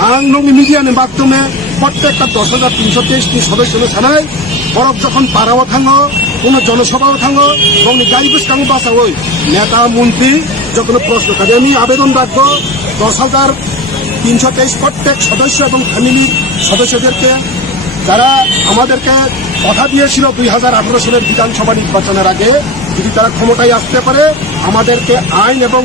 आं नोंनि मिडियानि माध्यमे प्रत्येकटा 10,323 सदस्य थानाय बरफ जखन पाराव थाङो কোনো জনসভাও থাঙো এবং গাড়ি বুঝকাঙ্গ বাঁচাও নেতা মন্ত্রী যখন প্রশ্ন থাকে আমি আবেদন রাখবো 10,323 প্রত্যেক সদস্য এবং ফ্যামিলি সদস্যদেরকে যারা আমাদেরকে কথা দিয়েছিল 2018 সালের বিধানসভা নির্বাচনের আগে যদি তারা ক্ষমতায় আসতে পারে আমাদেরকে আইন এবং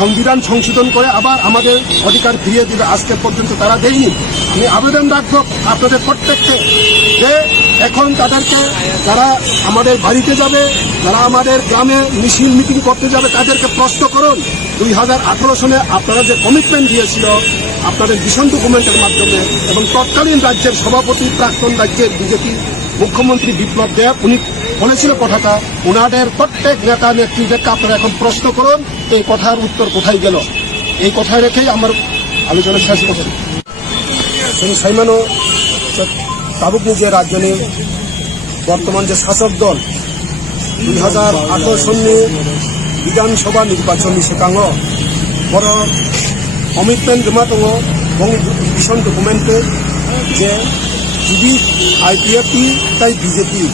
সংবিধান সংশোধন করে আবার আমাদের অধিকার ফিরিয়ে দিবে। আজকে পর্যন্ত তারা দেয়নি। আমি আবেদন রাখবো আপনাদের প্রত্যেককে যে এখন তাদেরকে যারা আমাদের বাড়িতে যাবে, যারা আমাদের গ্রামে মিছিল মিটিং করতে যাবে তাদেরকে প্রশ্ন করুন 2018 সালে আপনারা যে কমিটমেন্ট দিয়েছিল আপনাদের ভিশন ডকুমেন্টের মাধ্যমে এবং তৎকালীন রাজ্যের সভাপতি প্রাক্তন রাজ্যের বিজেপি মুখ্যমন্ত্রী বিপ্লব দেব উনি বলেছিল কথাটা, ওনাদের প্রত্যেক নেতা নেত্রীদেরকে আপনারা এখন প্রশ্ন করুন এই কথার উত্তর কোথায় গেল। এই কথায় রেখেই আমার আলোচনা শেষ করছি। সাইমানো তাবুকনি যে রাজ্যনি বর্তমান যে শাসক দল 2018 সননি বিধানসভা নির্বাচননি সিगाङाव বড় কমিটমেন্ট জমা दङ এবং ভিশন ডকুমেন্টে যে যদি আইপিএফটি তাই বিজেপি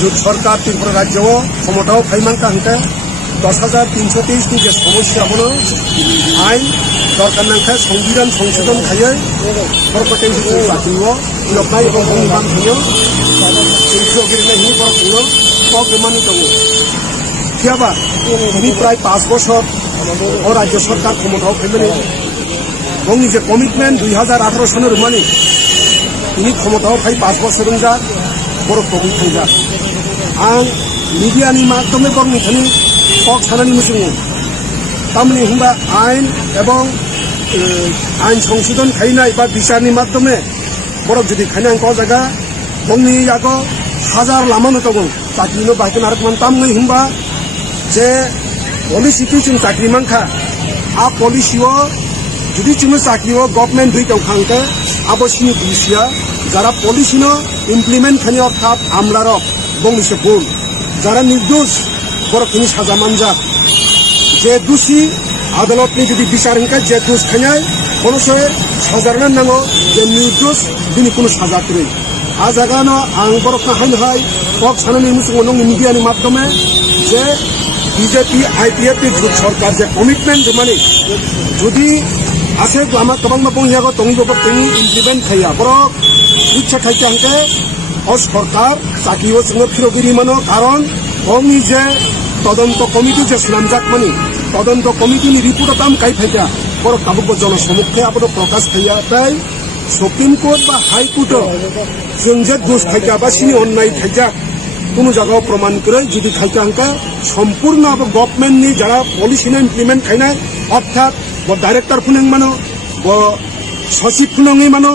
জোট সরকার ত্রিপুরা রাজ্যও ক্ষমতাও ফাইমানকা হাঙ্কে 10,323 ni যে সমস্যা হলো আইন দরকার নাঙ্কা সংবিধান সংশোধন খাইয়ে সরকারের চাকরিও লকাই এবং সংবিধান খাইয়ে শিল্পগিরিনে হি বড় প্রবলেমানি দङ কিয়াবা তিনি প্রায় 5 বছর ও রাজ্য সরকার ক্ষমতাও ফাইমানে এবং যে কমিটমেন্ট 2018 সনের মানে তিনি ক্ষমতাও ফাই 5 বছর যা বড় প্রবলেম থাইজা आं मिडियानि माध्यमे बरनिखानि पक सानानि मुसुङो तामनि हुंबा आइन एवं आइन संशोधन खाइनाय बा बिचारनि माध्यमे बरफ जुदि खाइनाय को जागा बंनि यागो हाजार लामानो दङ चाकरिनो बाहायगोन आरो मान तामनि हुंबा जे पलिसि जों चाकरि मानखा आ पलिसिओ जुदि जों चाकरिओ गभर्नमेंट दुइ दंखांते आबसिनि बुसिया যারা পলিসিনো ইমপ্লিমেন্ট খানি অর্থাৎ আমলারক বংশে ভুল যারা নির্দোষ বড় তিনি সাজা মানজা যে দোষী আদালতনি যদি বিচার হিংকা যে দোষ খাইনায় কোনো সাজার নাঙো যে নির্দোষ দিনে কোনো সাজা করে আ জায়গানো আং বড় কাহানি হয় পক সানানি মুসুং নং মিডিয়ানি মাধ্যমে যে বিজেপি আইপিএফটি জোট সরকার যে কমিটমেন্ট মানে যদি আছে আমার গোबां বংহিয়াগো তংগো তিনি ইমপ্লিমেন্ট খাইয়া বড় ইচ্ছা খাইতে হাঙ্কে ও সরকার চাকরিও जोङो ফিরগিরি মানো কারণ অমি যে তদন্ত কমিটি যে স্নামজাক মানে তদন্ত কমিটিনি রিপোর্ট তাম কাই ফাইটা বড় কাবুক জনসমুখে আবদ প্রকাশ খাইয়া তাই সুপ্রিম কোর্ট বা হাই কোর্ট जों যে দোষ খাইটা বা সিনি অন্যায় খাইটা কোনো জায়গাও প্রমাণ করে যদি খাইতে হাঙ্কে সম্পূর্ণ গভর্নমেন্টনি যারা পলিসি ইমপ্লিমেন্ট খাইনায় অর্থাৎ ডাইরেক্টর ফুনেং মানো সচিব ফুনঙি মানো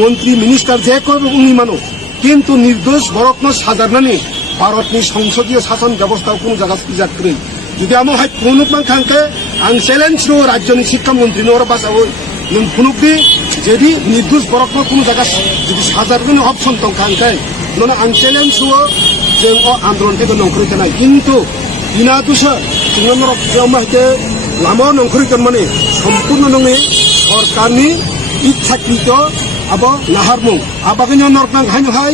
মন্ত্রী মিনিস্টার যে উনি মানো কিন্তু নির্দোষ বরকনো সাজারনানি ভারতনি সংসদীয় শাসন ব্যবস্থা কোনো জায়গা পিজাত করে যদি আমার হাই ফুনুক মানখাঙ্কে আং চ্যালেঞ্জ নো রাজ্যনি শিক্ষামন্ত্রী নোর বাসাও নং ফুনুকদি যদি নির্দোষ বরকনো কোনো জায়গা যদি সাজারনানি অপশন দंखांते ননে আং চ্যালেঞ্জ নো जों आंदोलन থেকে নংখরিতে নাই কিন্তু বিনা দোষে जों নরক জমাইতে লামা নংখরিতে মানে সম্পূর্ণ নঙে সরকারনি ইচ্ছাকৃত আবো নাহারমুং আবাগিনো নরকাং হাই